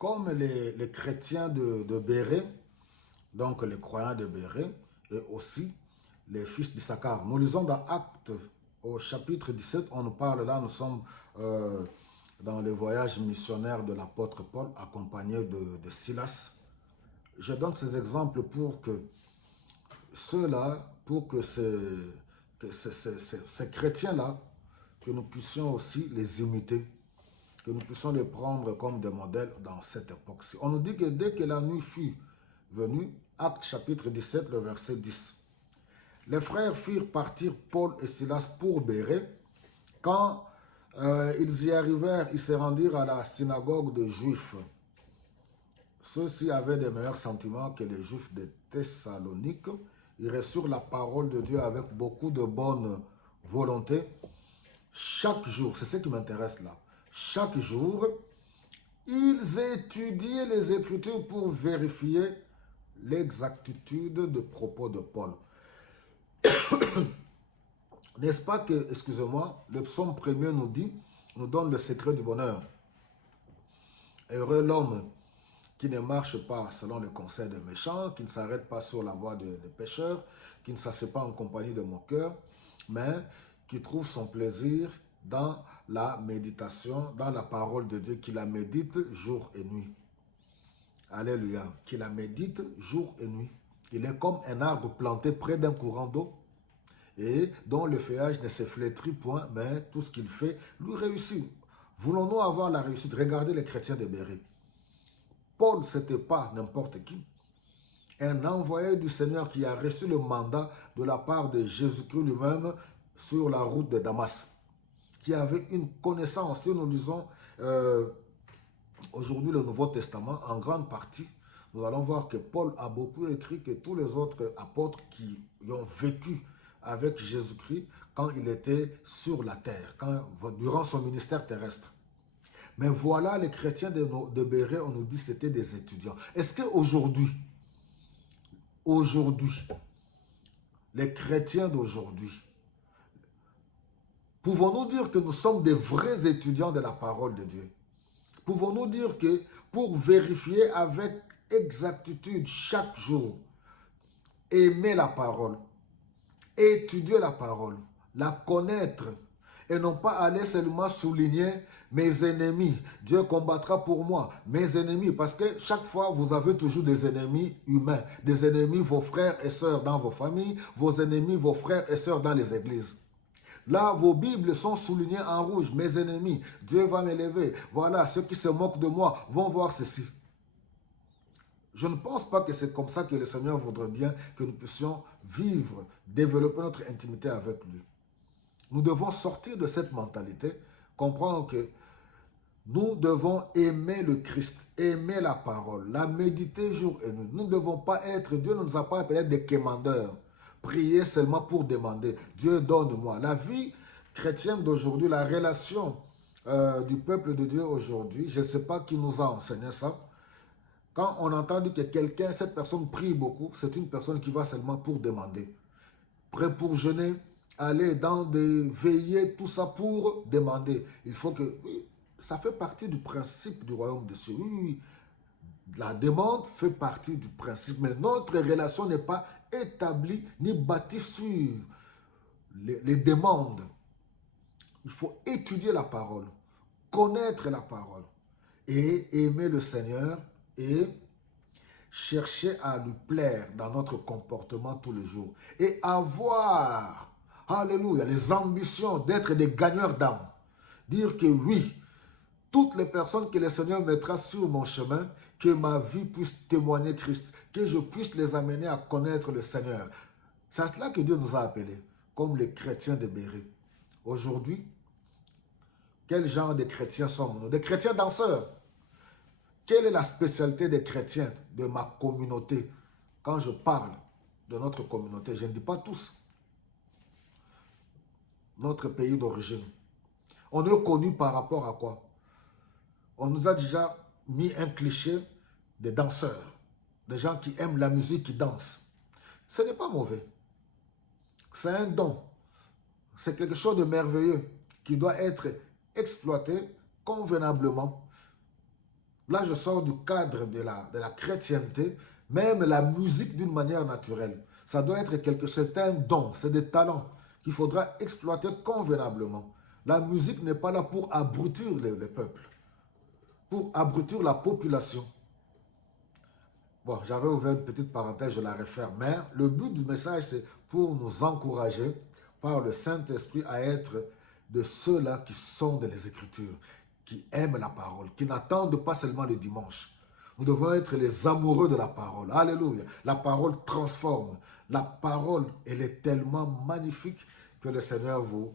comme les chrétiens de Béret, donc les croyants de Béret, et aussi les fils d'Issachar. Nous lisons dans Actes au chapitre 17, on nous parle là, nous sommes dans le voyage missionnaire de l'apôtre Paul, accompagné de Silas. Je donne ces exemples pour que ceux-là, pour que ces chrétiens-là, que nous puissions aussi les imiter, que nous puissions les prendre comme des modèles dans cette époque-ci. On nous dit que dès que la nuit fut venue, Actes chapitre 17, le verset 10, les frères firent partir Paul et Silas pour Béret. Quand ils y arrivèrent, ils se rendirent à la synagogue des Juifs. Ceux-ci avaient des meilleurs sentiments que les Juifs de Thessalonique. Ils reçurent la parole de Dieu avec beaucoup de bonne volonté. Chaque jour, c'est ce qui m'intéresse là, chaque jour, ils étudiaient les Écritures pour vérifier l'exactitude des propos de Paul. N'est-ce pas que, excusez-moi, le psaume premier nous dit, nous donne le secret du bonheur. Heureux l'homme qui ne marche pas selon le conseil des méchants, qui ne s'arrête pas sur la voie des pécheurs, qui ne s'assied pas en compagnie de moqueurs, mais qui trouve son plaisir dans la méditation, dans la parole de Dieu, qui la médite jour et nuit. Alléluia. Qui la médite jour et nuit. Il est comme un arbre planté près d'un courant d'eau et dont le feuillage ne se flétrit point, mais tout ce qu'il fait lui réussit. Voulons-nous avoir la réussite? Regardez les chrétiens de Béret. Paul, ce n'était pas n'importe qui. Un envoyé du Seigneur qui a reçu le mandat de la part de Jésus-Christ lui-même sur la route de Damas, qui avait une connaissance. Si nous lisons aujourd'hui le Nouveau Testament, en grande partie, nous allons voir que Paul a beaucoup écrit que tous les autres apôtres qui ont vécu avec Jésus-Christ quand il était sur la terre, durant son ministère terrestre. Mais voilà, les chrétiens de Béret, on nous dit que c'était des étudiants. Est-ce qu'aujourd'hui, les chrétiens d'aujourd'hui, pouvons-nous dire que nous sommes des vrais étudiants de la parole de Dieu? Pouvons-nous dire que pour vérifier avec exactitude chaque jour, aimer la parole, étudier la parole, la connaître, et non pas aller seulement souligner mes ennemis. Dieu combattra pour moi, mes ennemis, parce que chaque fois, vous avez toujours des ennemis humains, des ennemis, vos frères et sœurs dans vos familles, vos ennemis, vos frères et sœurs dans les églises. Là, vos Bibles sont soulignées en rouge, mes ennemis, Dieu va m'élever. Voilà, ceux qui se moquent de moi vont voir ceci. Je ne pense pas que c'est comme ça que le Seigneur voudrait bien que nous puissions vivre, développer notre intimité avec lui. Nous devons sortir de cette mentalité, comprendre que nous devons aimer le Christ, aimer la parole, la méditer jour et nuit. Nous ne devons pas être, Dieu ne nous a pas appelés des quémandeurs, prier seulement pour demander. Dieu donne-moi. La vie chrétienne d'aujourd'hui, la relation du peuple de Dieu aujourd'hui, je ne sais pas qui nous a enseigné ça. Quand on entend dire que quelqu'un, cette personne prie beaucoup, c'est une personne qui va seulement pour demander. Prêt pour jeûner, aller dans des veillées, tout ça pour demander. Il faut que... Oui, ça fait partie du principe du royaume des cieux. Oui, oui, la demande fait partie du principe. Mais notre relation n'est pas établie ni bâtie sur les demandes. Il faut étudier la parole, connaître la parole et aimer le Seigneur et chercher à lui plaire dans notre comportement tous les jours. Et avoir, alléluia, les ambitions d'être des gagneurs d'âme. Dire que oui, toutes les personnes que le Seigneur mettra sur mon chemin, que ma vie puisse témoigner Christ, que je puisse les amener à connaître le Seigneur. C'est à cela que Dieu nous a appelés, comme les chrétiens de Béret. Aujourd'hui, quel genre de chrétiens sommes-nous? Des chrétiens danseurs. Quelle est la spécialité des chrétiens de ma communauté? Quand je parle de notre communauté, je ne dis pas tous. Notre pays d'origine. On est connu par rapport à quoi? On nous a déjà mis un cliché des danseurs, des gens qui aiment la musique, qui dansent. Ce n'est pas mauvais. C'est un don. C'est quelque chose de merveilleux qui doit être exploité convenablement. Là, je sors du cadre de la chrétienté, même la musique d'une manière naturelle. Ça doit être quelque chose, c'est un don, c'est des talents qu'il faudra exploiter convenablement. La musique n'est pas là pour abrutir les peuples, pour abrutir la population. Bon, j'avais ouvert une petite parenthèse, je la referme. Mais le but du message, c'est pour nous encourager par le Saint-Esprit à être de ceux-là qui sont dans les Écritures, qui aiment la parole, qui n'attendent pas seulement le dimanche. Nous devons être les amoureux de la parole. Alléluia. La parole transforme. La parole, elle est tellement magnifique que le Seigneur vous